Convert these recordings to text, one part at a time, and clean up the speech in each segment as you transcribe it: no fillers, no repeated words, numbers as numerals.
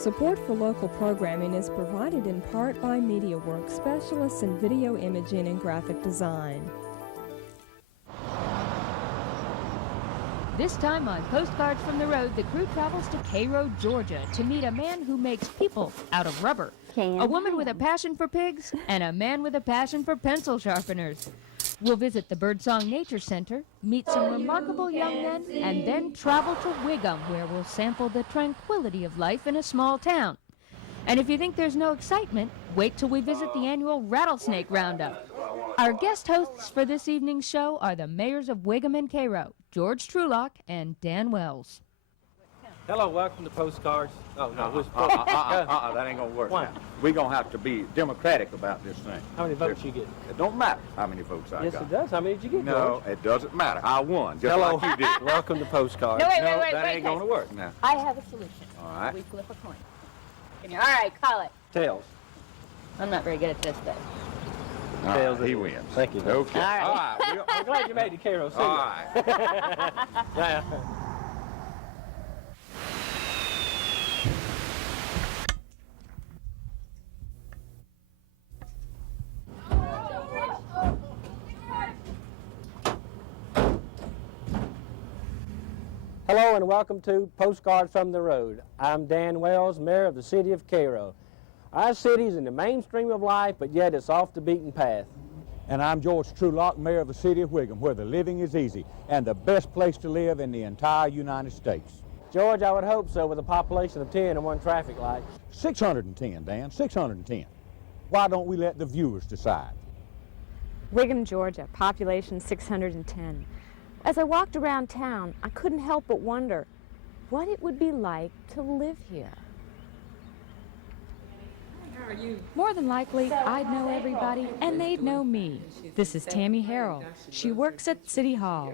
Support for local programming is provided in part by MediaWorks, specialists in video imaging and graphic design. This time on Postcards from the Road, the crew travels to Cairo, Georgia to meet a man who makes people out of rubber, a woman with a passion for pigs, and a man with a passion for pencil sharpeners. We'll visit the Birdsong Nature Center, meet some remarkable young men, and then travel to Wiggum, where we'll sample the tranquility of life in a small town. And if you think there's no excitement, wait till we visit the annual Rattlesnake Roundup. Our guest hosts for this evening's show are the mayors of Wiggum and Cairo, George Trulock and Dan Wells. Hello, welcome to Postcards. Oh, no, that ain't gonna work. Why? We're gonna have to be democratic about this thing. How many votes you get? It don't matter how many votes I Yes, got. it does. How many did you get, No, George? it doesn't matter. I won, just Hello. like you did. Welcome to Postcards. No, wait, That ain't gonna work now. I have a solution. All right. We flip a coin. All right, call it. Tails. I'm not very good at this, though. All Tails right, he it is. wins. Thank you. Okay. All right. All right. I'm glad you made it, Cairo. See All ya. right. Yeah. Hello and welcome to Postcards from the Road. I'm Dan Wells, Mayor of the City of Cairo. Our city's in the mainstream of life, but yet it's off the beaten path. And I'm George Trulock, Mayor of the City of Wiggum, where the living is easy and the best place to live in the entire United States. George, I would hope so, with a population of 10 and one traffic light. 610, Dan, 610. Why don't we let the viewers decide? Wiggum, Georgia, population 610. As I walked around town, I couldn't help but wonder what it would be like to live here. How are you? More than likely, I'd know everybody, and they'd know me. This is Tammy Harrell. She works at City Hall.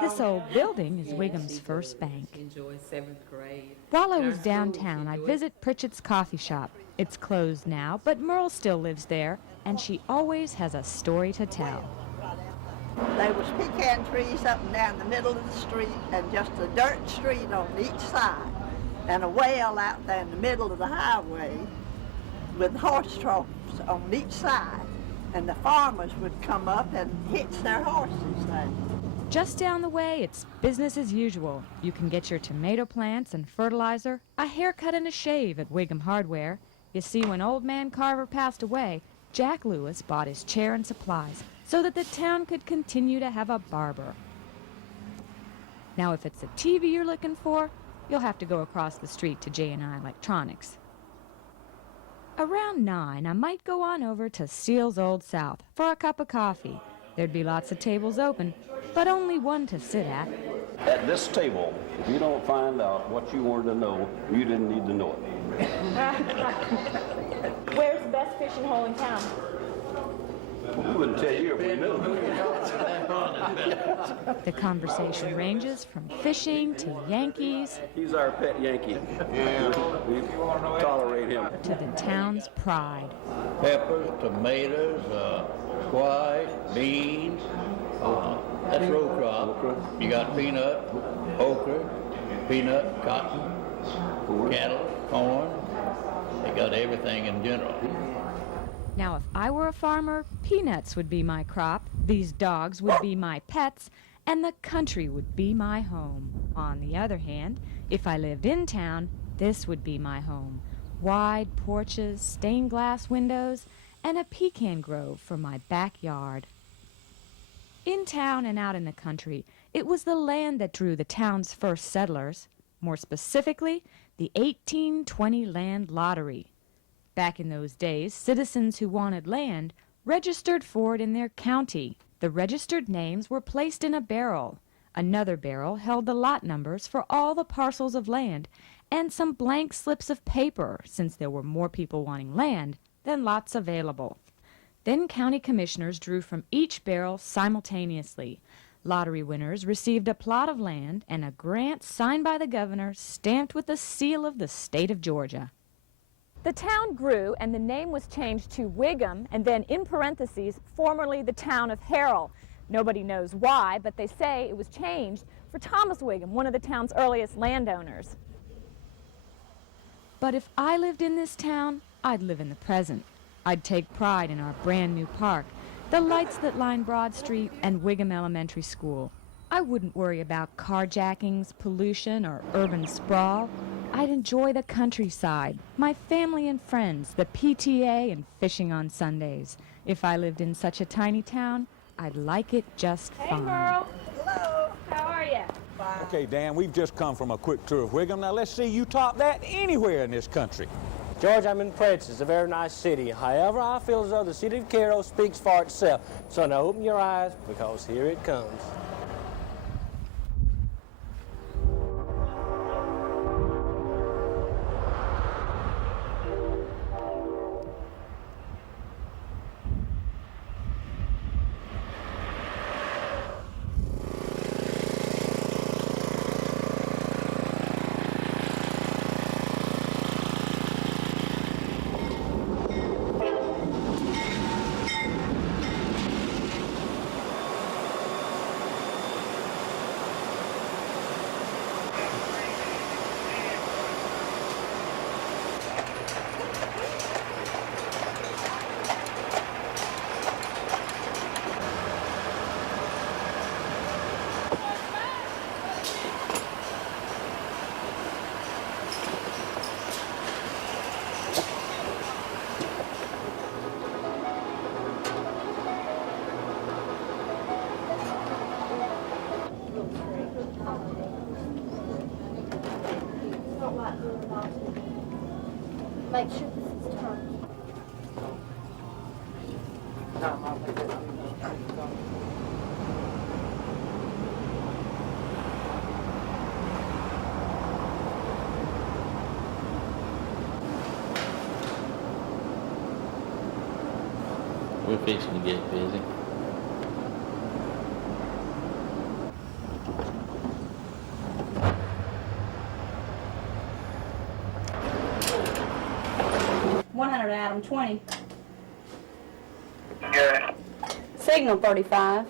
This old building is Wiggum's first bank. Enjoyed 7th grade. While I was downtown, I'd visit Pritchett's coffee shop. It's closed now, but Merle still lives there, and she always has a story to tell. There was pecan trees up and down the middle of the street and just a dirt street on each side and a well out there in the middle of the highway with horse troughs on each side, and the farmers would come up and hitch their horses there. Just down the way, it's business as usual. You can get your tomato plants and fertilizer, a haircut and a shave at Wiggum Hardware. You see, when old man Carver passed away, Jack Lewis bought his chair and supplies so that the town could continue to have a barber. Now, if it's a TV you're looking for, you'll have to go across the street to J&I Electronics. Around 9, I might go on over to Steele's Old South for a cup of coffee. There'd be lots of tables open, but only one to sit at. At this table, if you don't find out what you wanted to know, you didn't need to know it. Where's the best fishing hole in town? We wouldn't tell you if we knew. The conversation ranges from fishing to Yankees He's our pet Yankee. Yeah. We tolerate him. to the town's pride. Peppers, tomatoes, squash, beans. That's row crop. You got peanut, okra, peanut, cotton, cattle, corn. They got everything in general. Now, if I were a farmer, peanuts would be my crop, these dogs would be my pets, and the country would be my home. On the other hand, if I lived in town, this would be my home. Wide porches, stained glass windows, and a pecan grove for my backyard. In town and out in the country, it was the land that drew the town's first settlers, more specifically, the 1820 Land Lottery. Back in those days, citizens who wanted land registered for it in their county. The registered names were placed in a barrel. Another barrel held the lot numbers for all the parcels of land and some blank slips of paper, since there were more people wanting land than lots available. Then county commissioners drew from each barrel simultaneously. Lottery winners received a plot of land and a grant signed by the governor, stamped with the seal of the state of Georgia. The town grew, and the name was changed to Wiggum, and then in parentheses, formerly the town of Harrell. Nobody knows why, but they say it was changed for Thomas Wiggum, one of the town's earliest landowners. But if I lived in this town, I'd live in the present. I'd take pride in our brand new park, the lights that line Broad Street and Wiggum Elementary School. I wouldn't worry about carjackings, pollution, or urban sprawl. I'd enjoy the countryside, my family and friends, the PTA, and fishing on Sundays. If I lived in such a tiny town, I'd like it just fine. Hey, Merle. Hello. How are you? Fine. Okay, Dan, we've just come from a quick tour of Wiggum. Now let's see you top that anywhere in this country. George, I'm impressed. It's a very nice city. However, I feel as though the city of Cairo speaks for itself. So now open your eyes, because here it comes. Make sure this is turned. We're fixing to get busy. Adam 20. Good. Signal 35.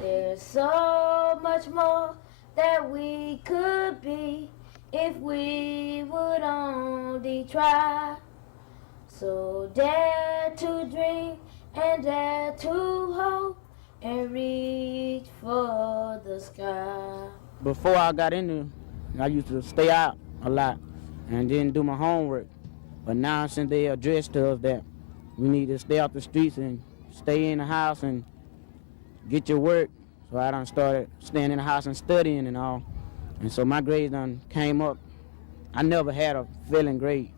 There's so much more that we could be if we would only try. So dare to dream and dare to hope and reach for the sky. Before I got into it, I used to stay out a lot and didn't do my homework. But now since they addressed to us that we need to stay off the streets and stay in the house and get your work, so I done started staying in the house and studying and all. And so my grades done came up. I never had a failing grade,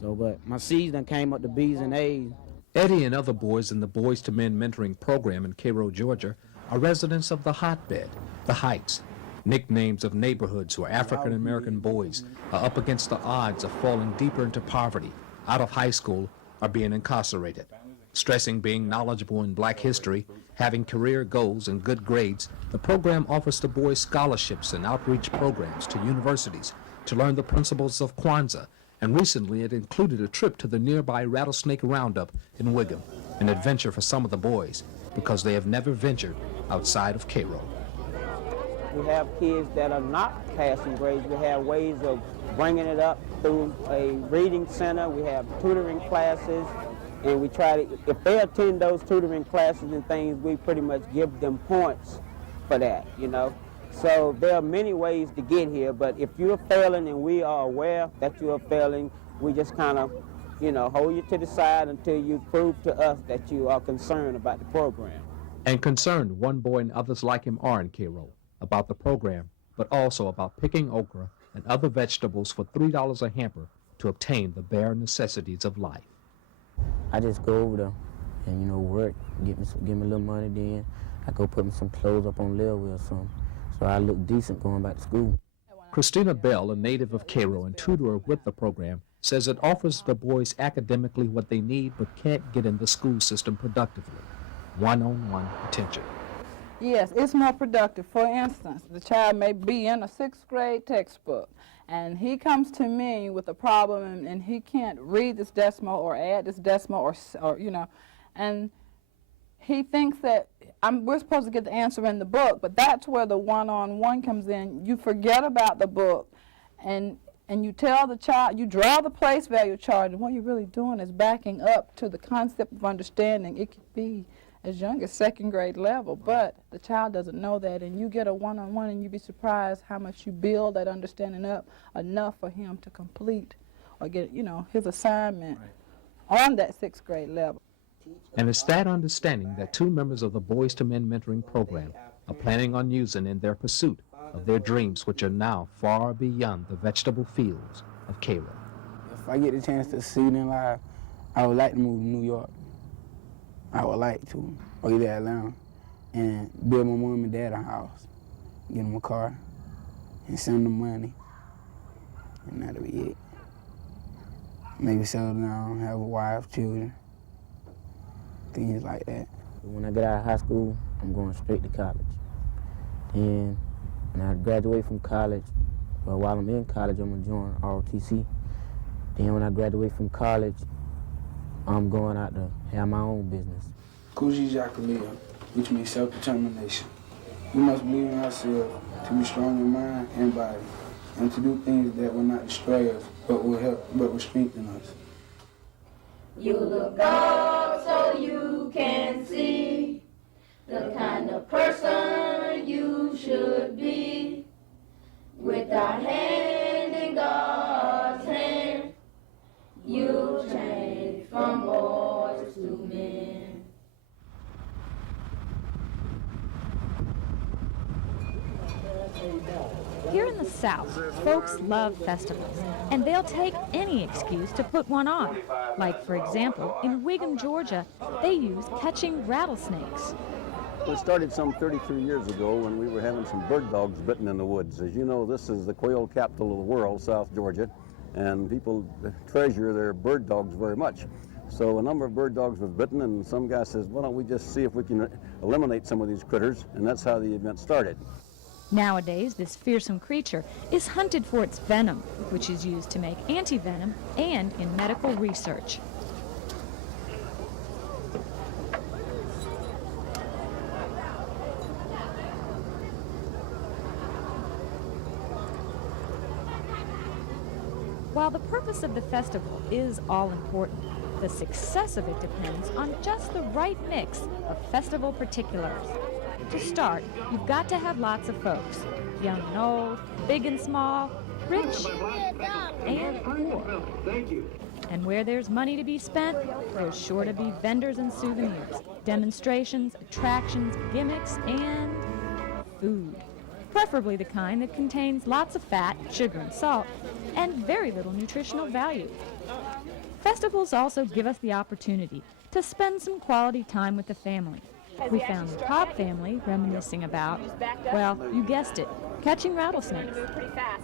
but my C's done came up to B's and A's. Eddie and other boys in the Boys to Men mentoring program in Cairo, Georgia, are residents of the Hotbed, the Heights, nicknames of neighborhoods where African-American boys are up against the odds of falling deeper into poverty, out of high school, or being incarcerated. Stressing being knowledgeable in black history, having career goals and good grades, the program offers the boys scholarships and outreach programs to universities to learn the principles of Kwanzaa, and recently it included a trip to the nearby Rattlesnake Roundup in Wiggum, an adventure for some of the boys because they have never ventured outside of Cairo. We have kids that are not passing grades. We have ways of bringing it up through a reading center. We have tutoring classes. and we try to, if they attend those tutoring classes and things, we pretty much give them points for that, you know. So there are many ways to get here, but if you're failing and we are aware that you are failing, we just kind of, you know, hold you to the side until you prove to us that you are concerned about the program. And concerned, one boy and others like him are in Cairo about the program, but also about picking okra and other vegetables for $3 a hamper to obtain the bare necessities of life. I just go over there and, you know, work, give me a little money, then I go put me some clothes up on Lilway or something, so I look decent going back to school. Christina Bell, a native of Cairo and tutor with the program, says it offers the boys academically what they need but can't get in the school system productively. One-on-one attention. Yes, it's more productive. For instance, the child may be in a 6th grade textbook, and he comes to me with a problem, and he can't read this decimal or add this decimal or you know, and he thinks that we're supposed to get the answer in the book, but that's where the one-on-one comes in. You forget about the book, and you tell the child, you draw the place value chart, and what you're really doing is backing up to the concept of understanding. It could be as young as 2nd grade level, but the child doesn't know that, and you get a one-on-one, and you'd be surprised how much you build that understanding up enough for him to complete or get, you know, his assignment on that 6th grade level. And it's that understanding that 2 members of the Boys to Men mentoring program are planning on using in their pursuit of their dreams, which are now far beyond the vegetable fields of Cairo. If I get the chance to see them live, I would like to move to New York. I would like to, or either Atlanta, and build my mom and dad a house, get them a car, and send them money, and that'll be it. Maybe settle down, have a wife, children, things like that. When I get out of high school, I'm going straight to college. Then when I graduate from college, well, while I'm in college, I'm gonna join ROTC. Then when I graduate from college, I'm going out to have my own business. Kuji Jakalia, which means self-determination. We must believe in ourselves to be strong in mind and body, and to do things that will not destroy us, but will strengthen us. You look up so you can see the kind of person you should be. With our hand in God's hand, you'll change from boys to men. Here in the South, folks love festivals, and they'll take any excuse to put one on. Like, for example, in Wiggum, Georgia, they use catching rattlesnakes. We started some 33 years ago when we were having some bird dogs bitten in the woods. As you know, this is the quail capital of the world, South Georgia, and people treasure their bird dogs very much. So a number of bird dogs was bitten, and some guy says, why don't we just see if we can eliminate some of these critters, and that's how the event started. Nowadays, this fearsome creature is hunted for its venom, which is used to make anti-venom and in medical research. While the purpose of the festival is all important, the success of it depends on just the right mix of festival particulars. To start, you've got to have lots of folks, young and old, big and small, rich and poor. And where there's money to be spent, there's sure to be vendors and souvenirs, demonstrations, attractions, gimmicks, and food. Preferably the kind that contains lots of fat, sugar, and salt, and very little nutritional value. Festivals also give us the opportunity to spend some quality time with the family. We found the Cobb family reminiscing about, well, you guessed it, catching rattlesnakes.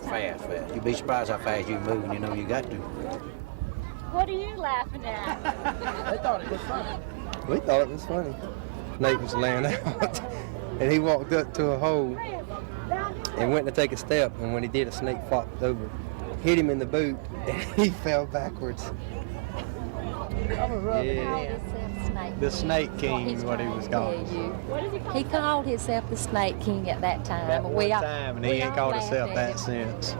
Fast. You'd be surprised how fast you move when you know you got to. What are you laughing at? They thought it was funny. We thought it was funny. Snake was laying out, and he walked up to a hole and went to take a step, and when he did, a snake flopped over, hit him in the boot, and he fell backwards. Yeah. The Snake King is what he was called. He called himself the Snake King at that time. At one time, and he ain't called himself that since.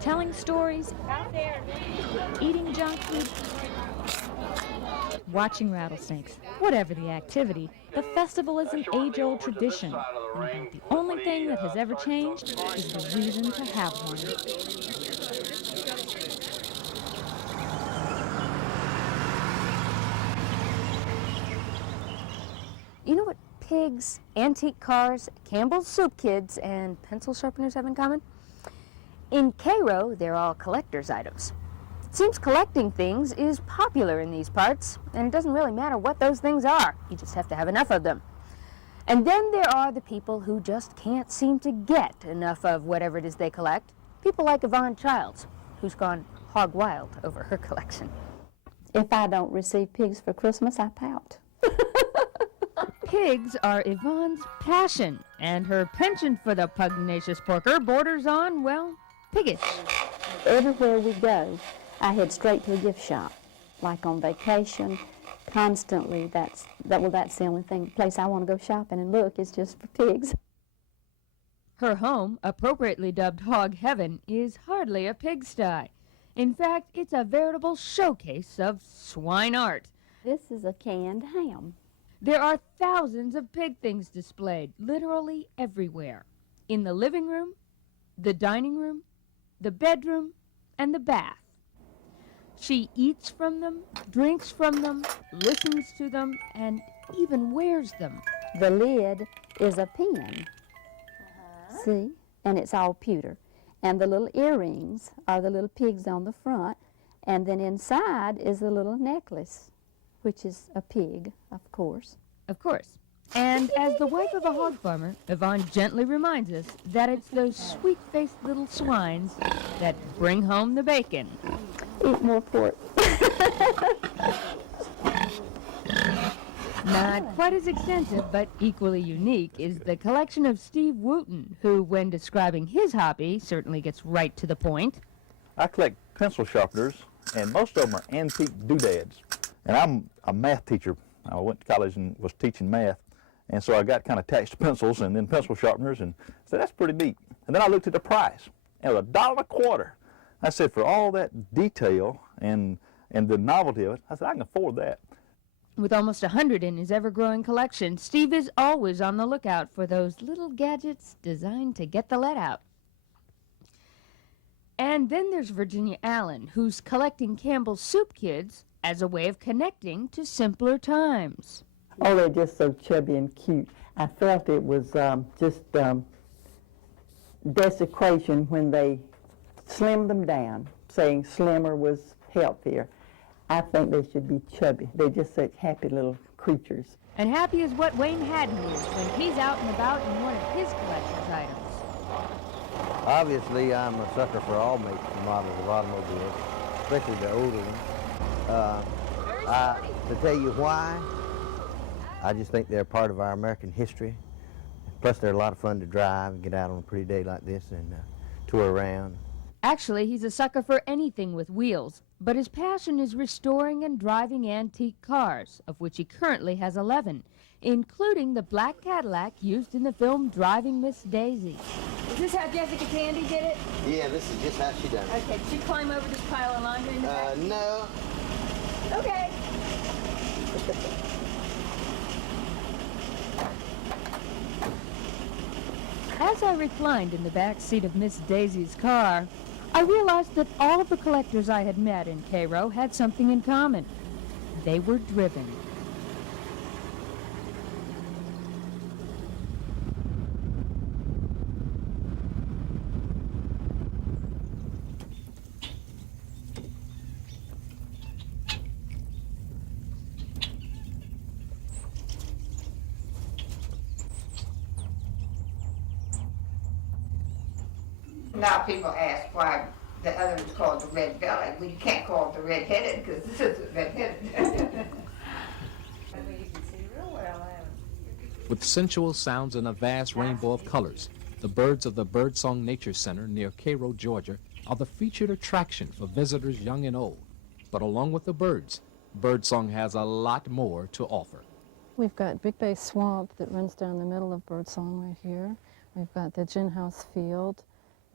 Telling stories, eating junk food, watching rattlesnakes. Whatever the activity, the festival is an age-old tradition. And about the only thing that has ever changed is the reason to have one. You know what pigs, antique cars, Campbell's soup kids, and pencil sharpeners have in common? In Cairo, they're all collector's items. It seems collecting things is popular in these parts, and it doesn't really matter what those things are. You just have to have enough of them. And then there are the people who just can't seem to get enough of whatever it is they collect. People like Yvonne Childs, who's gone hog wild over her collection. If I don't receive pigs for Christmas, I pout. Pigs are Yvonne's passion, and her penchant for the pugnacious porker borders on, well, piggish. Everywhere we go, I head straight to a gift shop. Like on vacation, constantly, that's the only place I want to go shopping and look is just for pigs. Her home, appropriately dubbed Hog Heaven, is hardly a pigsty. In fact, it's a veritable showcase of swine art. This is a canned ham. There are thousands of pig things displayed, literally everywhere. In the living room, the dining room, the bedroom, and the bath. She eats from them, drinks from them, listens to them, and even wears them. The lid is a pin. See? And it's all pewter. And the little earrings are the little pigs on the front. And then inside is the little necklace, which is a pig, of course. Of course. And as the wife of a hog farmer, Yvonne gently reminds us that it's those sweet-faced little swines that bring home the bacon. Eat more pork. Not quite as extensive, but equally unique, is the collection of Steve Wooten, who, when describing his hobby, certainly gets right to the point. I collect pencil sharpeners, and most of them are antique doodads. And I'm a math teacher. I went to college and was teaching math, and so I got kind of attached to pencils and then pencil sharpeners, and said, that's pretty neat. And then I looked at the price, and it was $1.25. I said, for all that detail and the novelty of it, I said, I can afford that. With almost 100 in his ever-growing collection, Steve is always on the lookout for those little gadgets designed to get the lead out. And then there's Virginia Allen, who's collecting Campbell's soup kids as a way of connecting to simpler times. Oh, they're just so chubby and cute. I felt it was just desecration when they slimmed them down, saying slimmer was healthier. I think they should be chubby. They're just such happy little creatures. And happy is what Wayne Haddon is when he's out and about in one of his collector's items. Obviously, I'm a sucker for all makes and models of automobiles, especially the older ones. To tell you why, I just think they're part of our American history. Plus, they're a lot of fun to drive and get out on a pretty day like this and tour around. Actually, he's a sucker for anything with wheels, but his passion is restoring and driving antique cars, of which he currently has 11, including the black Cadillac used in the film Driving Miss Daisy. Is this how Jessica Tandy did it? Yeah, this is just how she done it. Okay, did she climb over this pile of laundry in the back? No. Okay. As I reclined in the back seat of Miss Daisy's car, I realized that all of the collectors I had met in Cairo had something in common. They were driven. Now people ask why the other is called the red belly. Well, you can't call it the red-headed because this is red-headed. With sensual sounds and a vast rainbow of colors, the birds of the Birdsong Nature Center near Cairo, Georgia, are the featured attraction for visitors young and old. But along with the birds, Birdsong has a lot more to offer. We've got Big Bay Swamp that runs down the middle of Birdsong right here. We've got the Gin House Field.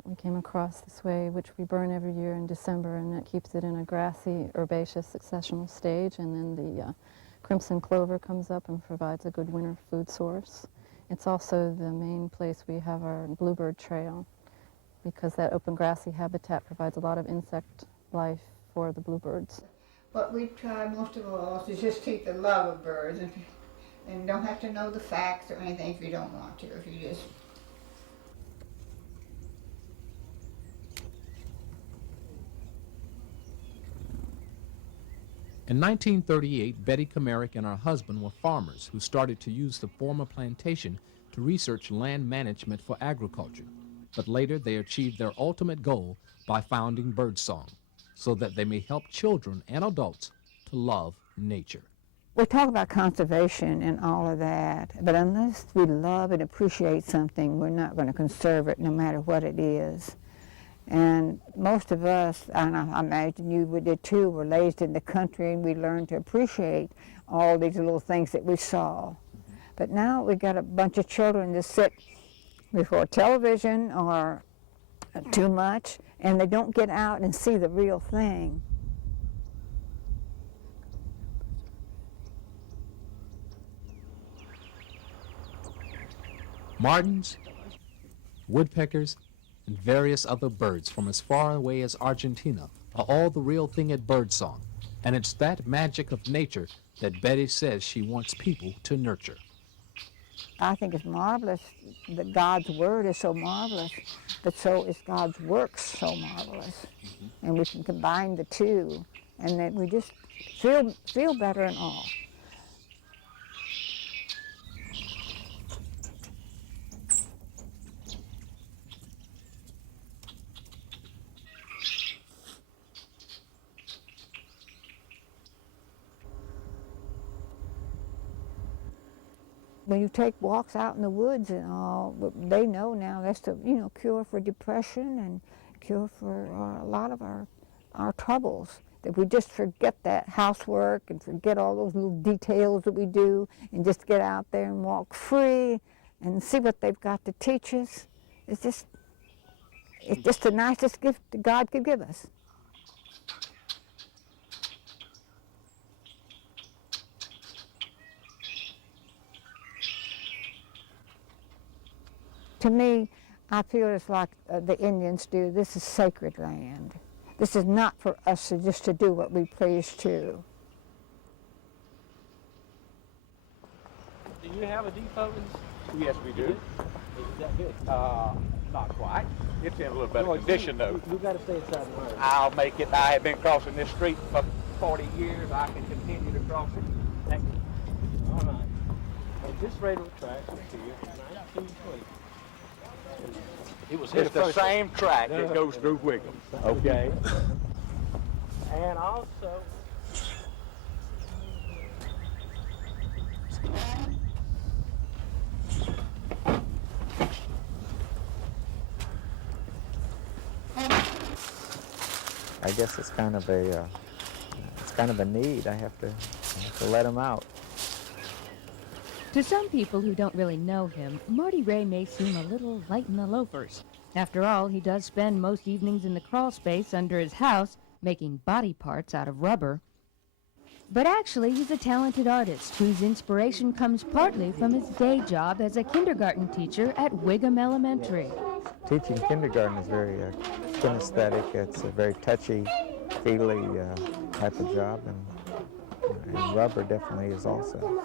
we came across this way, which we burn every year in December, and that keeps it in a grassy, herbaceous successional stage, and then the crimson clover comes up and provides a good winter food source. It's also the main place we have our bluebird trail, because that open grassy habitat provides a lot of insect life for the bluebirds. What we try most of all is just keep the love of birds, and don't have to know the facts or anything if you don't want to, if you just... In 1938, Betty Comerick and her husband were farmers who started to use the former plantation to research land management for agriculture. But later they achieved their ultimate goal by founding Birdsong, so that they may help children and adults to love nature. We talk about conservation and all of that, but unless we love and appreciate something, we're not going to conserve it no matter what it is. And most of us, and I imagine you did too, were raised in the country, and we learned to appreciate all these little things that we saw. But now we got a bunch of children that sit before television or too much, and they don't get out and see the real thing. Martins, woodpeckers, and various other birds from as far away as Argentina are all the real thing at Birdsong, and it's that magic of nature that Betty says she wants people to nurture. I think it's marvelous that God's Word is so marvelous, but so is God's works so marvelous. And we can combine the two, and that we just feel better and all. When you take walks out in the woods and all, they know now that's the cure for depression and cure for a lot of our troubles. That we just forget that housework and forget all those little details that we do and just get out there and walk free and see what they've got to teach us. It's just the nicest gift that God could give us. To me, I feel it's like the Indians do. This is sacred land. This is not for us just to do what we please to. Do you have a depot? Yes, we do. Is that good? Not quite. It's in a little better condition, though. We've got to stay inside the line. I'll make it. I have been crossing this street for 40 years. I can continue to cross it. Thank you. All right. And this railroad track was here in 1920. It's the same track that goes through Wiggum. Okay. And also, I guess it's kind of a need. I have to let him out. To some people who don't really know him, Marty Ray may seem a little light in the loafers. After all, he does spend most evenings in the crawl space under his house making body parts out of rubber. But actually, he's a talented artist whose inspiration comes partly from his day job as a kindergarten teacher at Wiggum Elementary. Teaching kindergarten is very kinesthetic. It's a very touchy-feely type of job, and rubber definitely is also.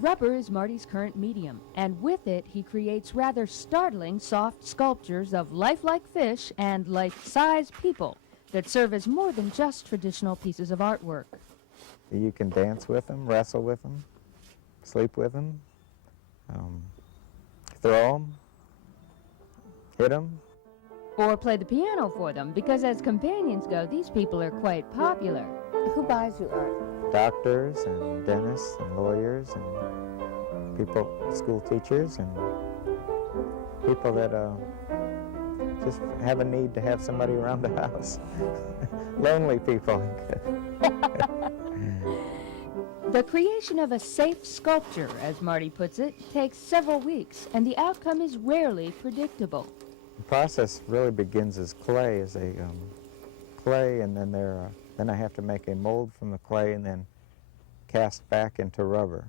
Rubber is Marty's current medium, and with it he creates rather startling soft sculptures of lifelike fish and life-size people that serve as more than just traditional pieces of artwork. You can dance with them, wrestle with them, sleep with them, throw them, hit them. Or play the piano for them, because as companions go, these people are quite popular. Who buys your art? Doctors and dentists and lawyers and people, school teachers and people that just have a need to have somebody around the house. Lonely people. The creation of a safe sculpture, as Marty puts it, takes several weeks, and the outcome is rarely predictable. The process really begins as clay, clay, and then then I have to make a mold from the clay and then cast back into rubber.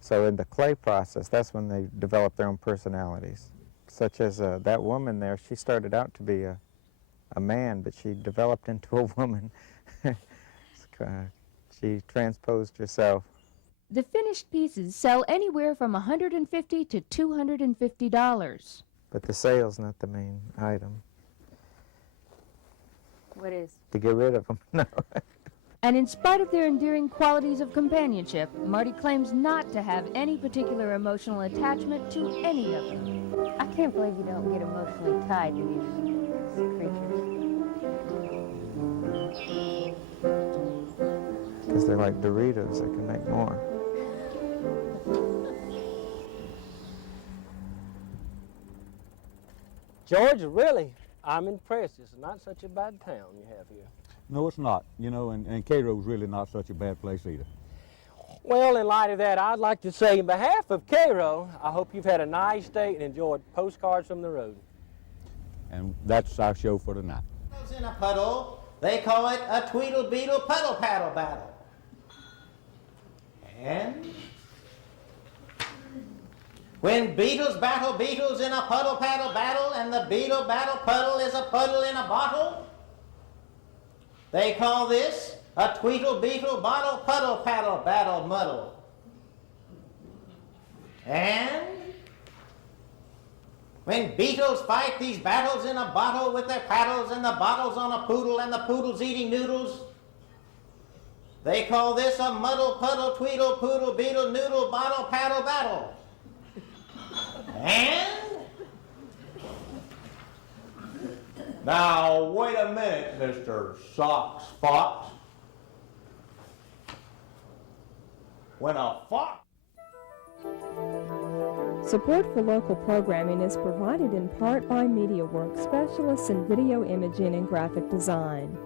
So in the clay process, that's when they develop their own personalities. Such as that woman there, she started out to be a man, but she developed into a woman. She transposed herself. The finished pieces sell anywhere from $150 to $250. But the sale's not the main item. What is? To get rid of them, no. And in spite of their endearing qualities of companionship, Marty claims not to have any particular emotional attachment to any of them. I can't believe you don't get emotionally tied to these creatures. Because they're like Doritos, they can make more. Georgia, really, I'm impressed. It's not such a bad town you have here. No, it's not. You know, and Cairo's really not such a bad place either. Well, in light of that, I'd like to say, on behalf of Cairo, I hope you've had a nice day and enjoyed Postcards from the Road. And that's our show for tonight. In a puddle, they call it a tweedle beetle puddle paddle battle. And when beetles battle beetles in a puddle paddle battle, and the beetle battle puddle is a puddle in a bottle, they call this a tweedle beetle bottle puddle paddle battle muddle. And when beetles fight these battles in a bottle with their paddles, and the bottle's on a poodle and the poodle's eating noodles, they call this a muddle puddle tweedle poodle beetle noodle bottle paddle battle. And now wait a minute, Mr. Socks Fox. When a fox... Support for local programming is provided in part by MediaWorks, specialists in video imaging and graphic design.